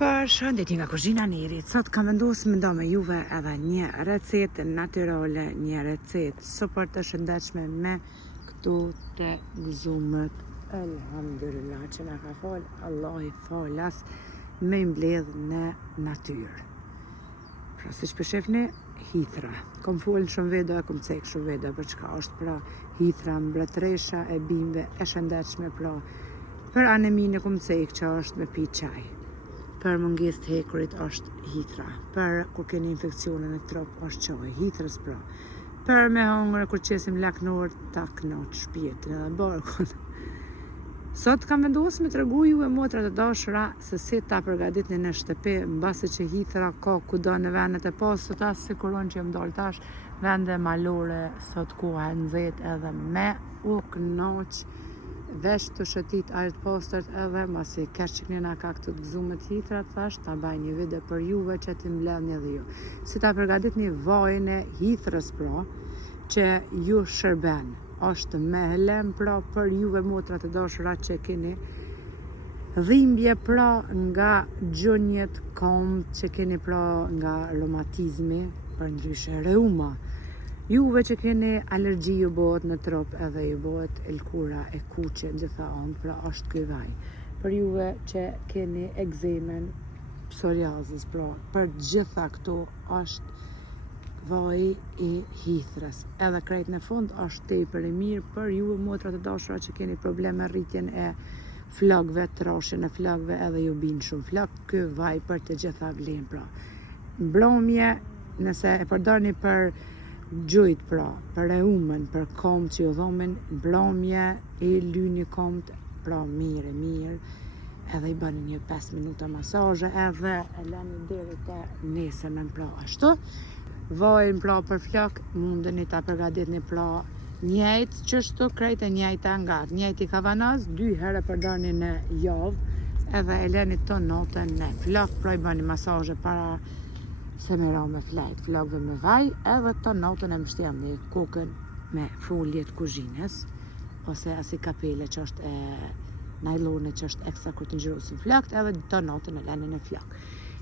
Për shëndetje nga kuzhina Nerit, sot kam vendosur me ndo me juve edhe një recetë natyrale, një recetë super të shëndetshme me këtu të gëzumët. Elhamdulillah që na ka fal, Allah i falas me mbledh në natyrë. Pra siç po shefni, hithra. Kom folën shumë veda, kom cek shumë veda për çka është pra hithra, mbretëresha e bimëve e shëndetshme pra. Për aneminë kom cek që është me pi çaj. Për mungesë të hekurit është hithra. Për kur keni infeksione në trup është çaj, hithrës pra. Për me hongër kur qesim laknor ta knoç shpirtin edhe barkun. Sot kam vendosur me t'regu ju e motra të dashura se si ta përgatitni në shtëpi, mbasi që hithra ka kudo në vendet e pastërta, siguron që më dal tash vende malore sot koha e nxehtë edhe me u knoç. Vesh të shëtit arit pastërt edhe masi kesh që kënina ka këtë të gëzumet hithra, thash ta baj një video për juve që ti mbledhni edhe ju. Si ta përgatitni vajin e hithrës pra, që ju shërben. Është me helem pra për juve motra të dashura që keni dhimbje pra nga gjunjet komt, që keni pra nga reumatizmi, për ndryshe reuma. Juve që keni alergji ju bëhet në trup edhe ju bëhet elkura e kuqe në gjitha anë, pra është ky vaj. Për juve që keni ekzemen, psoriazis, pra për gjitha këto është vaj i hithrës. Edhe krejt në fund është tepër i mirë për juve motra të dashura që keni probleme rritjen e flagëve, trashjen e flagëve edhe ju bin shumë flak, ky vaj për të gjitha vlen pra. Mbrëmje, nëse e përdorni për gjujt pra, për reumën, për komt që ju dhomin, mbrëmje e lyni komt, pra mirë, edhe i bëni një 5 minuta masazhe edhe e lani deri te nesërmen pra ashtu. Vajin pra për flak, mundeni ta përgatitni pra njëjt qështu krejt e njëjta nga njëjti kavanaz, 2 herë përdorni në javë, edhe e lani të natën në flak, pra i bëni masazhe para se me ra me flajt, flakëve me vaj, edhe të natën e mbështjellni kokën me folje të kuzhinës, ose asi kapele që është e najlone që është ekstra kur të ngjyrosin flakt, edhe të natën e lani në flak.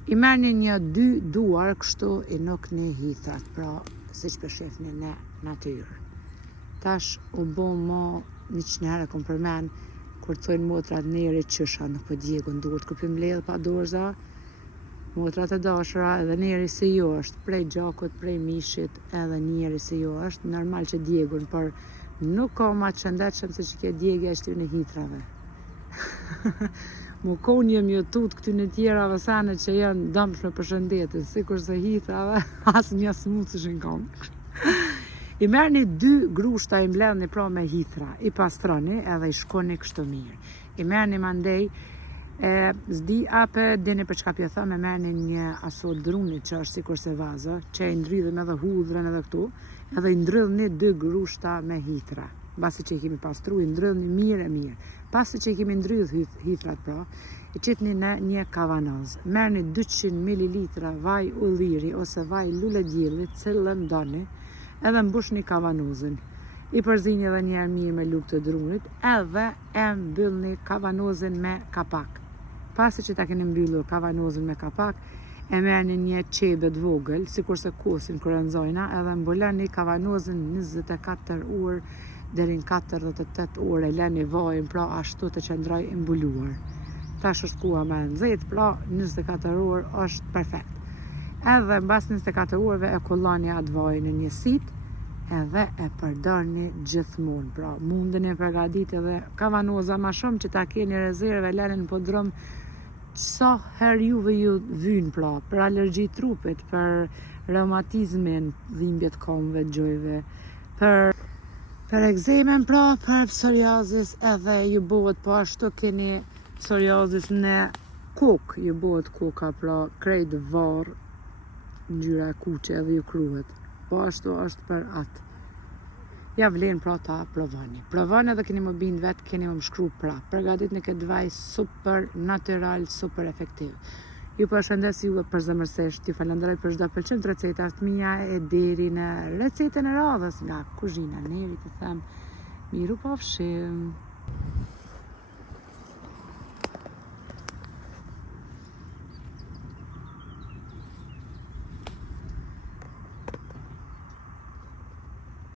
I merrni një 2 duar kështu i nukni hithrat, pra siç po shefni në natyrë. Tash u bë më 100 herë kom përmend kur thojnë motrat Nerit qysha nuk po djegun duart kur pi mbledh pa dorza. Motrat e dashura edhe Neri si ju është, prej gjakut, prej mishit, edhe njeri si ju është, normal që djegun, por nuk ka ma të shëndetshëm se që ke djegja e shtyne hitrave. Mu kon jem ju tut këtyne tjerave sane që janë dëmshme për shëndetin, sikur se hitrave, as një smucëshin kam. I merrni 2 grushta i mbledhni pra me hithra, i pastroni edhe i shkoni kështu mirë. I merrni mandej, zdi ape dini për çka pje thëmë, merrni një aso druni që është sikur se vaza, që i ndrydhëm edhe hudhrën edhe këtu, edhe i ndrydhni 2 grushta me hithra. Basi që i kemi pastru, i ndrydhni mirë. Pasi që i kemi ndrydh hithrat pra, i qitni në një kavanaz. Merrni 200 ml vaj ulliri ose vaj lule djeli, cilën doni, edhe mbushni kavanozën. I përzini edhe njerë mirë me lugë të drunit, edhe e mbyllni kavanozën me kapak. Pasi që ta keni mbyllur kavanozën me kapak, e merrni një qebet vogël, sikur se kosin kur e nxojna, edhe mbuloni kavanozën 24 orë deri në 48 orë, e lani vajin pra ashtu të qëndroj i mbuluar. Tash është koha më e nxehtë, pra 24 orë është perfekt. Edhe mbas 24 orëve e kullani atë vajin në një sit, edhe e përdorni gjithmonë, pra mundeni e përgatit edhe kavanoza ma shumë që ta keni rezerve, lani në podrum sa herë juve ju vynë pra, për alergji trupit, për reumatizmin, dhimbjet komëve, gjojve, për ekzemen pra, për psoriazis, edhe ju bëhet po ashtu keni psoriazis në kokë, ju bëhet koka pra krejt varë, ngjyra e kuqe edhe ju kruhet. Po ashtu është për atë. Ja vlen pra ta provoni. Provoni edhe keni më bind vetë, keni më shkru pra. Përgatit në këtë vaj super natural, super efektiv. Ju përshëndes juve përzemërsisht, ju falenderoj për çdo pëlqim të recetat mia e deri në recetën e radhës nga kuzhina Nerit, të them miru pafshim.